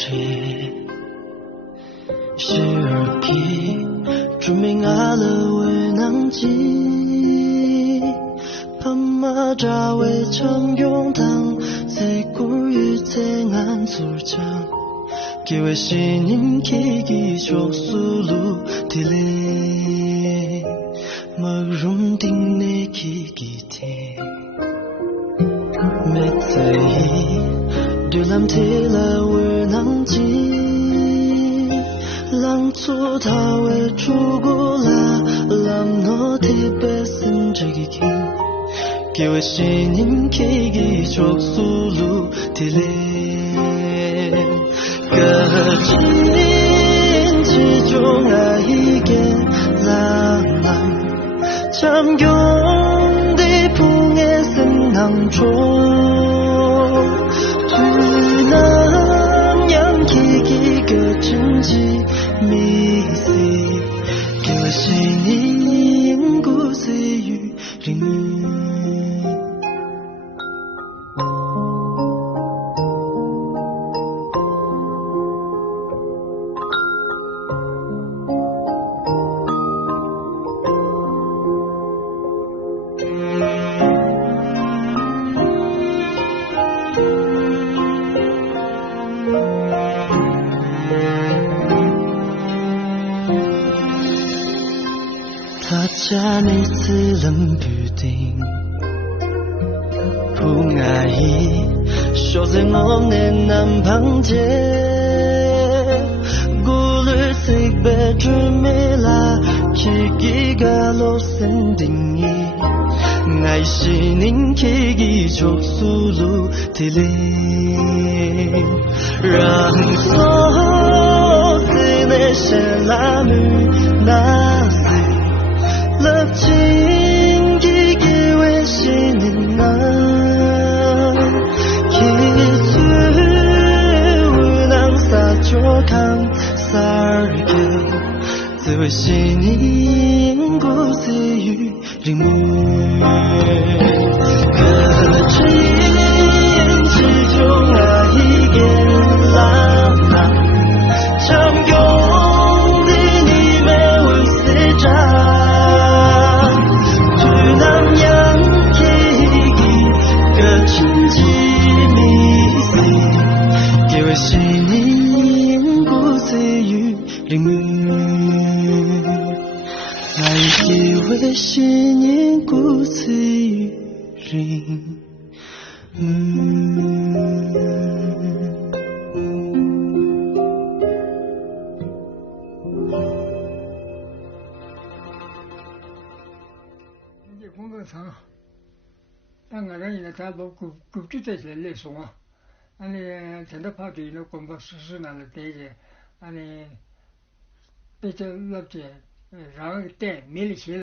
切，十二批准备阿了为囊记，怕马扎为常用汤，在古语在俺组长，给为新人开给着速路的嘞，莫容定内开给天，没在意。就làm thế là vừa nắng chi lắng cho thao về chu cô là làm nó thế bé sinh chỉ kỳ kêu về xin những cái gì cho sulu thì lên cả chín chỉ cho ai kia là nằm chăm yong để phung nghe sinh hàng trôi cha每次冷不定不爱说在我的南旁街古律色白准备啦去给个罗森定义爱是您去给着速路的嘞让所在那些拉姆那lập chính khi kia về xin nàng khi xưa nàng xa cho khang xa kia rồi xin những cô sẽ yu rình mùi cờ chính chỉ cho ngài kia làm nàng trong yong đi ni mẹ ơi sẽ trả为是年故此人工作场当个人呢他不估计这些类送啊安尼真的跑对了广播实那了对着安尼对着那些然后带没了钱